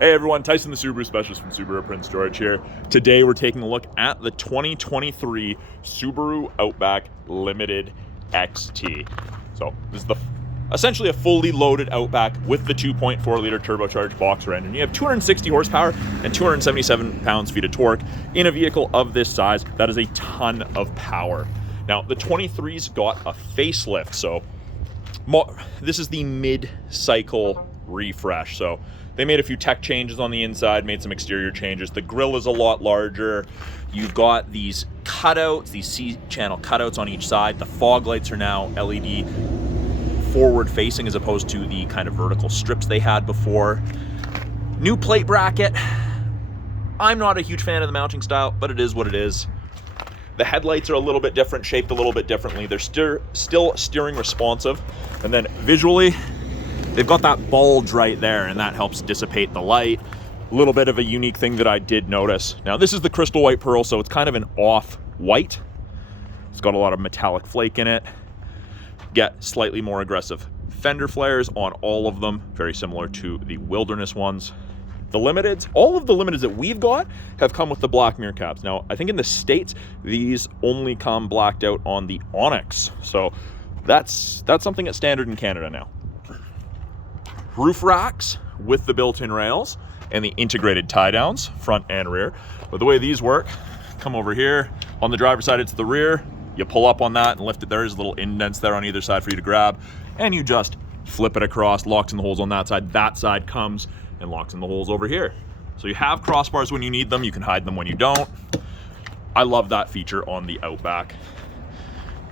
Hey everyone, Tyson the Subaru specialist from Subaru Prince George here. Today we're taking a look at the 2023 Subaru Outback Limited XT. So this is essentially a fully loaded Outback with the 2.4 liter turbocharged boxer engine. You have 260 horsepower and 277 pounds-feet of torque in a vehicle of this size. That is a ton of power. Now the 23's got a facelift, so this is the mid-cycle refresh. So they made a few tech changes on the inside, made some exterior changes. The grille is a lot larger. You've got these cutouts, these C-channel cutouts on each side. The fog lights are now LED forward facing as opposed to the kind of vertical strips they had before. New plate bracket. I'm not a huge fan of the mounting style, but it is what it is. The headlights are a little bit different, shaped a little bit differently. They're still steering responsive. And then visually, they've got that bulge right there, and that helps dissipate the light. A little bit of a unique thing that I did notice. Now, this is the crystal white pearl, so it's kind of an off-white. It's got a lot of metallic flake in it. Get slightly more aggressive fender flares on all of them, very similar to the Wilderness ones. The Limiteds, all of the Limiteds that we've got have come with the black mirror caps. Now, I think in the States, these only come blacked out on the Onyx. So that's something that's standard in Canada now. Roof racks with the built-in rails and the integrated tie downs, front and rear. But the way these work, come over here. On the driver's side, it's the rear. You pull up on that and lift it. There's little indents there on either side for you to grab. And you just flip it across, locks in the holes on that side. That side comes and locks in the holes over here. So you have crossbars when you need them. You can hide them when you don't. I love that feature on the Outback.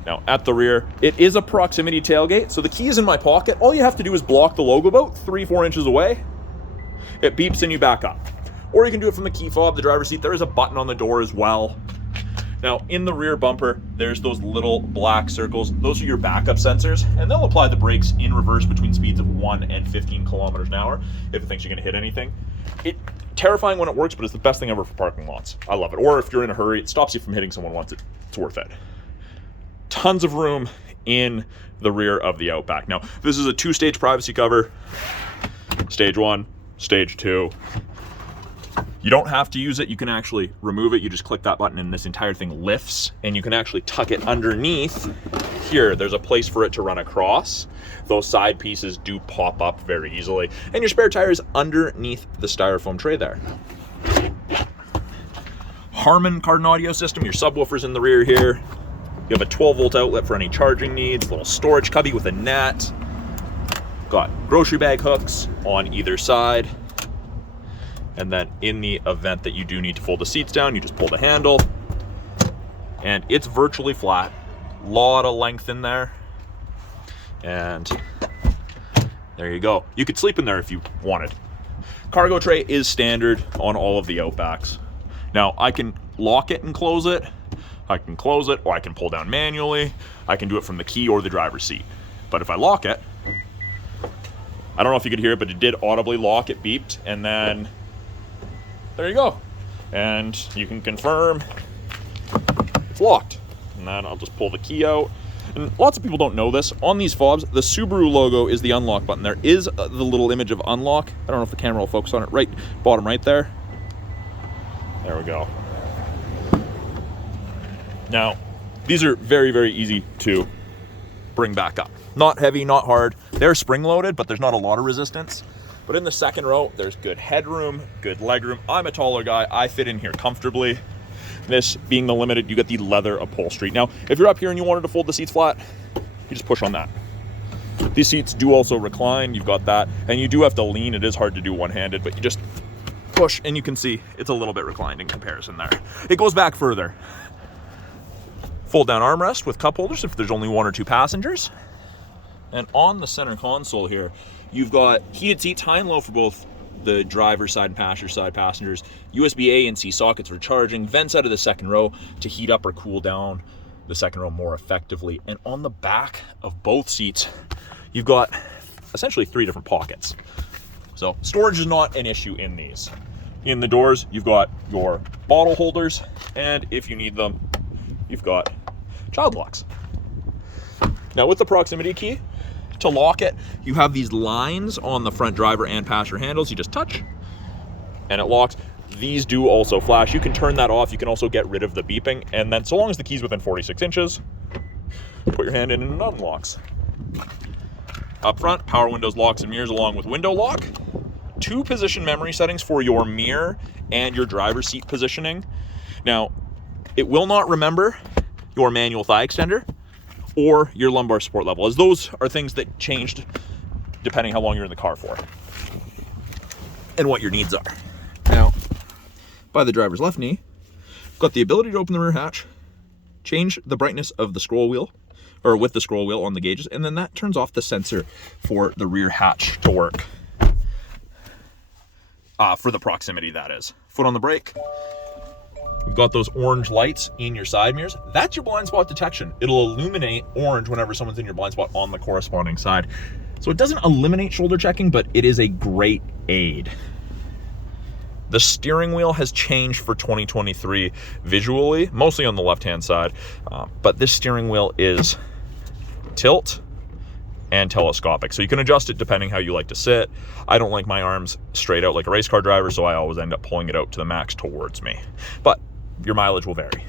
Now at the rear, it is a proximity tailgate, so the key is in my pocket. All you have to do is block the logo about 3-4 inches away. It beeps and you back up. Or you can do it from the key fob, the driver's seat. There is a button on the door as well. Now in the rear bumper, there's those little black circles. Those are your backup sensors, and they'll apply the brakes in reverse between speeds of 1 and 15 kilometers an hour if it thinks you're gonna hit anything. It's terrifying when it works, but it's the best thing ever for parking lots. I love it. Or if you're in a hurry, it stops you from hitting someone once. It's worth it. Tons of room in the rear of the Outback. Now, this is a 2-stage privacy cover. Stage 1, stage 2. You don't have to use it. You can actually remove it. You just click that button and this entire thing lifts, and you can actually tuck it underneath. Here, there's a place for it to run across. Those side pieces do pop up very easily. And your spare tire is underneath the styrofoam tray there. Harman Kardon audio system. Your subwoofer's in the rear here. You have a 12-volt outlet for any charging needs, little storage cubby with a net. Got grocery bag hooks on either side. And then in the event that you do need to fold the seats down, you just pull the handle. And it's virtually flat. Lot of length in there. And there you go. You could sleep in there if you wanted. Cargo tray is standard on all of the Outbacks. Now, I can lock it and close it. I can close it, or I can pull down manually. I can do it from the key or the driver's seat. But if I lock it, I don't know if you could hear it, but it did audibly lock, it beeped, and then there you go. And you can confirm it's locked. And then I'll just pull the key out. And lots of people don't know this. On these fobs, the Subaru logo is the unlock button. There is the little image of unlock. I don't know if the camera will focus on it. Right, bottom right there. There we go. Now, these are very, very easy to bring back up. Not heavy, not hard. They're spring-loaded, but there's not a lot of resistance. But in the second row, there's good headroom, good legroom. I'm a taller guy. I fit in here comfortably. This being the Limited, you get the leather upholstery. Now, if you're up here and you wanted to fold the seats flat, you just push on that. These seats do also recline. You've got that. And you do have to lean. It is hard to do one-handed, but you just push, and you can see it's a little bit reclined in comparison there. It goes back further. Fold down armrest with cup holders if there's only 1 or 2 passengers. And on the center console here, you've got heated seats high and low for both the driver's side and passenger side passengers, USB A and C sockets for charging, vents out of the second row to heat up or cool down the second row more effectively. And on the back of both seats, you've got essentially 3 different pockets. So storage is not an issue in these. In the doors, you've got your bottle holders, and if you need them, you've got child locks. Now with the proximity key, to lock it, you have these lines on the front driver and passenger handles. You just touch, and it locks. These do also flash. You can turn that off. You can also get rid of the beeping, and then so long as the key's within 46 inches, put your hand in and it unlocks. Up front, power windows, locks, and mirrors along with window lock. 2 position memory settings for your mirror and your driver's seat positioning. Now, it will not remember your manual thigh extender or your lumbar support level, as those are things that changed depending how long you're in the car for and what your needs are. Now, by the driver's left knee, got the ability to open the rear hatch, change the brightness of the scroll wheel, or with the scroll wheel on the gauges, and then that turns off the sensor for the rear hatch to work. For the proximity, that is. Foot on the brake. We've got those orange lights in your side mirrors. That's your blind spot detection. It'll illuminate orange whenever someone's in your blind spot on the corresponding side. So it doesn't eliminate shoulder checking, but it is a great aid. The steering wheel has changed for 2023 visually, mostly on the left-hand side, but this steering wheel is tilt and telescopic, so you can adjust it depending how you like to sit. I don't like my arms straight out like a race car driver, so I always end up pulling it out to the max towards me, but your mileage will vary.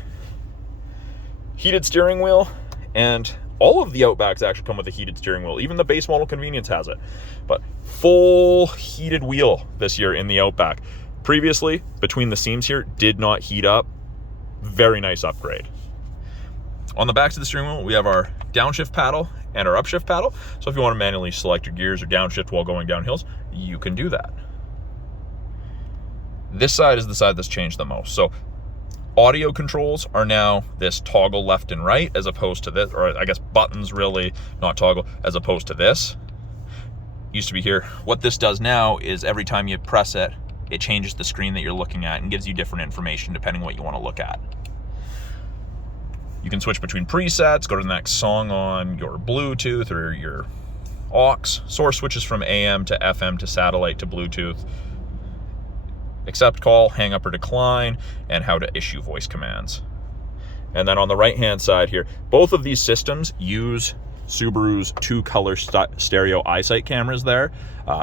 Heated steering wheel, and all of the Outbacks actually come with a heated steering wheel. Even the base model convenience has it, but full heated wheel this year in the Outback. Previously, between the seams here, did not heat up. Very nice upgrade. On the backs of the steering wheel, we have our downshift paddle and our upshift paddle. So if you want to manually select your gears or downshift while going down hills, you can do that. This side is the side that's changed the most. So audio controls are now this toggle left and right, as opposed to this, or I guess buttons really, not toggle, as opposed to this. Used to be here. What this does now is every time you press it, it changes the screen that you're looking at and gives you different information depending what you want to look at. You can switch between presets, go to the next song on your Bluetooth or your aux. Source switches from AM to FM to satellite to Bluetooth. Accept call, hang up or decline, and how to issue voice commands. And then on the right-hand side here, both of these systems use Subaru's 2-color stereo eyesight cameras there.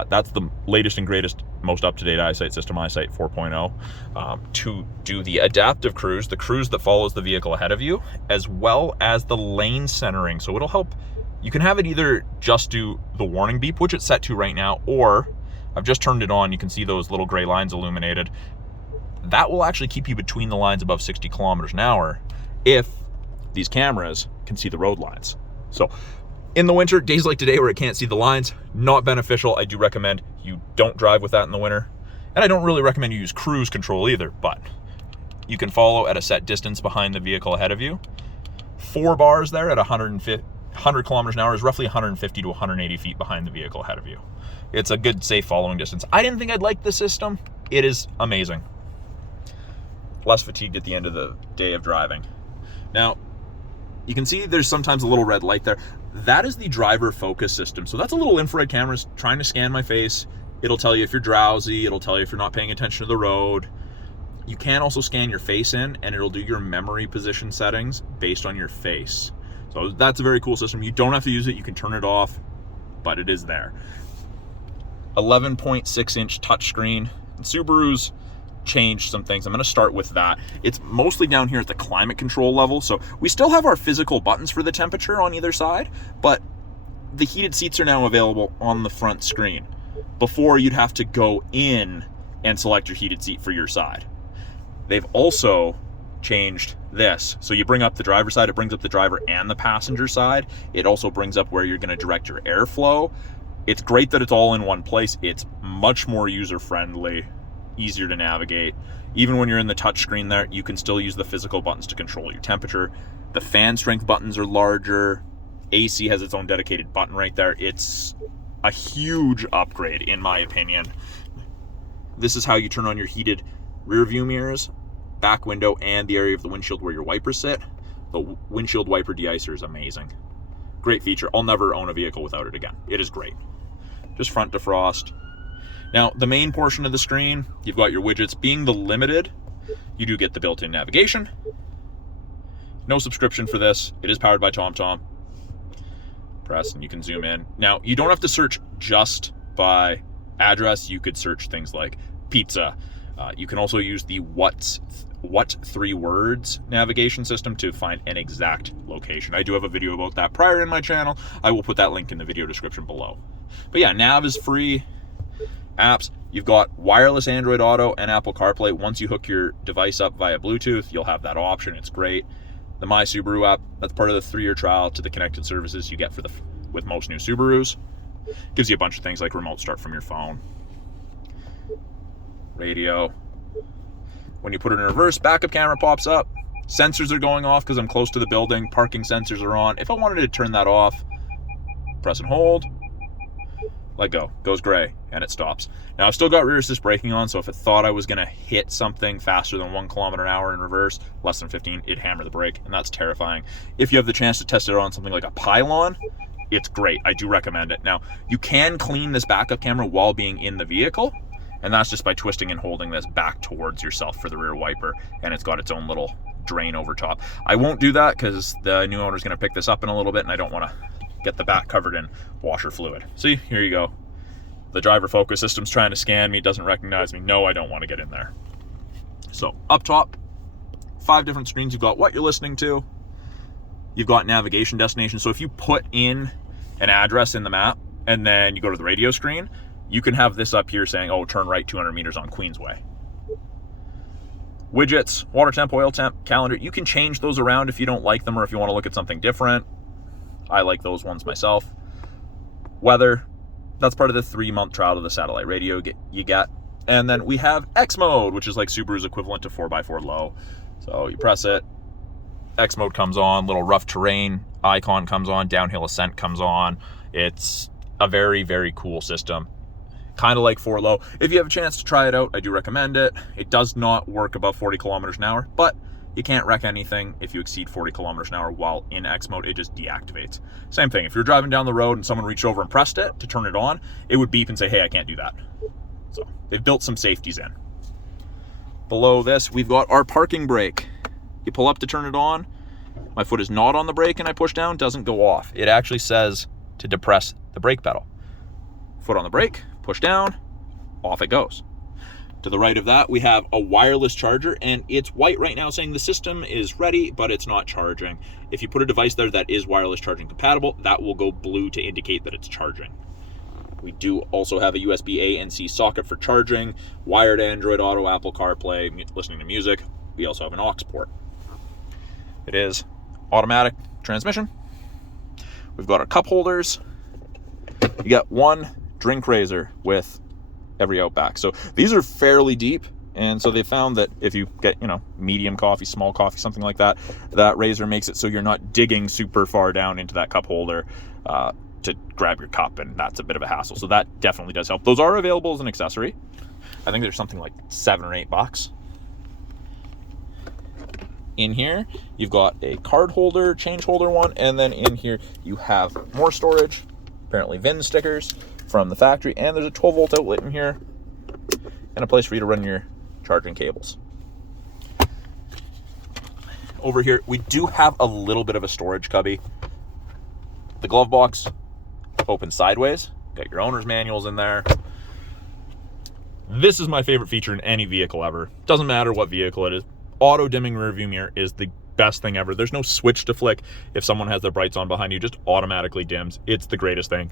That's the latest and greatest, most up-to-date eyesight system, Eyesight 4.0, to do the adaptive cruise, the cruise that follows the vehicle ahead of you, as well as the lane centering. So it'll help, you can have it either just do the warning beep, which it's set to right now, or I've just turned it on, you can see those little gray lines illuminated. That will actually keep you between the lines above 60 kilometers an hour if these cameras can see the road lines. So in the winter, days like today where it can't see the lines, not beneficial. I do recommend you don't drive with that in the winter. And I don't really recommend you use cruise control either, but you can follow at a set distance behind the vehicle ahead of you. 4 bars there at 100 kilometers an hour is roughly 150 to 180 feet behind the vehicle ahead of you. It's a good, safe following distance. I didn't think I'd like this system. It is amazing. Less fatigued at the end of the day of driving. Now, you can see there's sometimes a little red light there. That is the driver focus system. So that's a little infrared camera trying to scan my face. It'll tell you if you're drowsy. It'll tell you if you're not paying attention to the road. You can also scan your face in, and it'll do your memory position settings based on your face. So that's a very cool system. You don't have to use it. You can turn it off, but it is there. 11.6-inch touchscreen. Subaru's changed some things. I'm going to start with that. It's mostly down here at the climate control level. So we still have our physical buttons for the temperature on either side, but the heated seats are now available on the front screen. Before, you'd have to go in and select your heated seat for your side. They've also changed this. So you bring up the driver's side, it brings up the driver and the passenger side. It also brings up where you're going to direct your airflow. It's great that it's all in one place. It's much more user-friendly, easier to navigate. Even when you're in the touch screen there, you can still use the physical buttons to control your temperature. The fan strength buttons are larger. AC has its own dedicated button right there. It's a huge upgrade in my opinion. This is how you turn on your heated rear view mirrors, back window, and the area of the windshield where your wipers sit. The windshield wiper De-Icer is amazing. Great feature. I'll never own a vehicle without it again. It is great. Just front defrost. Now, the main portion of the screen, you've got your widgets. Being the Limited, you do get the built-in navigation. No subscription for this. It is powered by TomTom. Press and you can zoom in. Now, you don't have to search just by address. You could search things like pizza, You can also use the what 3 words navigation system to find an exact location. I do have a video about that prior in my channel. I will put that link in the video description below. But yeah, nav is free. Apps, you've got wireless Android Auto and Apple CarPlay. Once you hook your device up via Bluetooth, you'll have that option. It's great. The My Subaru app, that's part of the 3-year trial to the connected services you get with most new Subarus. Gives you a bunch of things like remote start from your phone, radio. When you put it in reverse, backup camera pops up. Sensors are going off because I'm close to the building. Parking sensors are on. If I wanted to turn that off, press and hold, let go, goes gray, and it stops. Now I've still got rear assist braking on, so if it thought I was gonna hit something faster than 1 km/h in reverse, less than 15, it'd hammer the brake, and that's terrifying. If you have the chance to test it on something like a pylon, it's great. I do recommend it. Now, you can clean this backup camera while being in the vehicle, and that's just by twisting and holding this back towards yourself for the rear wiper, and it's got its own little drain over top. I won't do that because the new owner's gonna pick this up in a little bit, and I don't wanna get the back covered in washer fluid. See, here you go. The driver focus system's trying to scan me, doesn't recognize me. No, I don't want to get in there. So up top, 5 different screens. You've got what you're listening to. You've got navigation destination. So if you put in an address in the map and then you go to the radio screen, you can have this up here saying, oh, turn right 200 meters on Queensway. Widgets, water temp, oil temp, calendar. You can change those around if you don't like them or if you want to look at something different. I like those ones myself. Weather, that's part of the 3-month trial of the satellite radio you get. And then we have X mode, which is like Subaru's equivalent to 4x4 low. So you press it, X mode comes on, little rough terrain icon comes on, downhill ascent comes on. It's a very, very cool system. Kind of like 4 low. If you have a chance to try it out, I do recommend it. It does not work above 40 km/h, but you can't wreck anything if you exceed 40 km/h while in X mode. It just deactivates. Same thing, if you're driving down the road and someone reached over and pressed it to turn it on, it would beep and say, hey, I can't do that. So they've built some safeties in. Below this, we've got our parking brake. You pull up to turn it on. My foot is not on the brake and I push down, doesn't go off. It actually says to depress the brake pedal. Foot on the brake, push down, off it goes. To the right of that, we have a wireless charger, and it's white right now saying the system is ready, but it's not charging. If you put a device there that is wireless charging compatible, that will go blue to indicate that it's charging. We do also have a USB A and C socket for charging, wired Android Auto, Apple CarPlay, listening to music. We also have an aux port. It is automatic transmission. We've got our cup holders. You got one drink raiser with every Outback. So these are fairly deep, and so they found that if you get, medium coffee, small coffee, something like that, that raiser makes it so you're not digging super far down into that cup holder to grab your cup, and that's a bit of a hassle. So that definitely does help. Those are available as an accessory. I think there's something like $7 or $8. In here, you've got a card holder, change holder one, and then in here you have more storage, apparently VIN stickers from the factory, and there's a 12-volt outlet in here and a place for you to run your charging cables. Over here, we do have a little bit of a storage cubby. The glove box opens sideways. Got your owner's manuals in there. This is my favorite feature in any vehicle ever. Doesn't matter what vehicle it is. Auto dimming rear view mirror is the best thing ever. There's no switch to flick. If someone has their brights on behind you, just automatically dims. It's the greatest thing.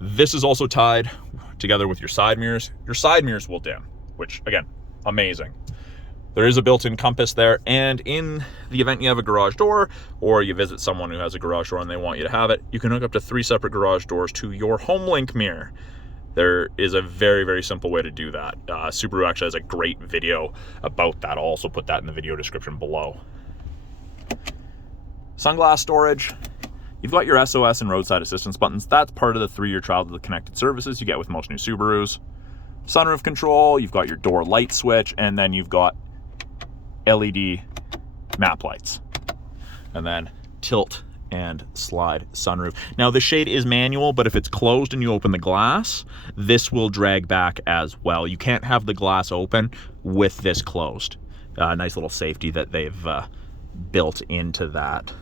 This is also tied together with your side mirrors. Your side mirrors will dim, which again, amazing. There is a built-in compass there, and in the event you have a garage door or you visit someone who has a garage door and they want you to have it, you can hook up to 3 separate garage doors to your HomeLink mirror. There is a very, very simple way to do that. Subaru actually has a great video about that. I'll also put that in the video description below. Sunglass storage. You've got your SOS and roadside assistance buttons. That's part of the 3-year trial of the connected services you get with most new Subarus. Sunroof control, you've got your door light switch, and then you've got LED map lights. And then tilt and slide sunroof. Now the shade is manual, but if it's closed and you open the glass, this will drag back as well. You can't have the glass open with this closed. Nice little safety that they've built into that.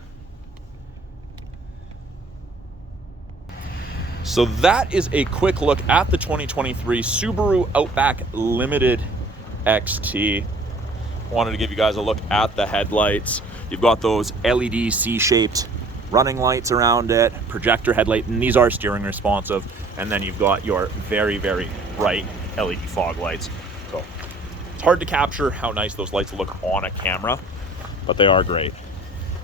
So that is a quick look at the 2023 Subaru Outback Limited XT. Wanted to give you guys a look at the headlights. You've got those LED C-shaped running lights around it, projector headlight, and these are steering responsive. And then you've got your very, very bright LED fog lights. So it's hard to capture how nice those lights look on a camera, but they are great.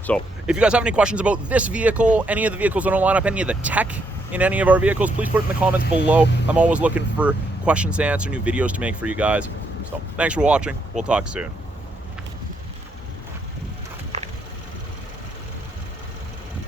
So if you guys have any questions about this vehicle, any of the vehicles that don't line up, any of the tech in any of our vehicles, please put it in the comments below. I'm always looking for questions to answer, new videos to make for you guys. So thanks for watching. We'll talk soon.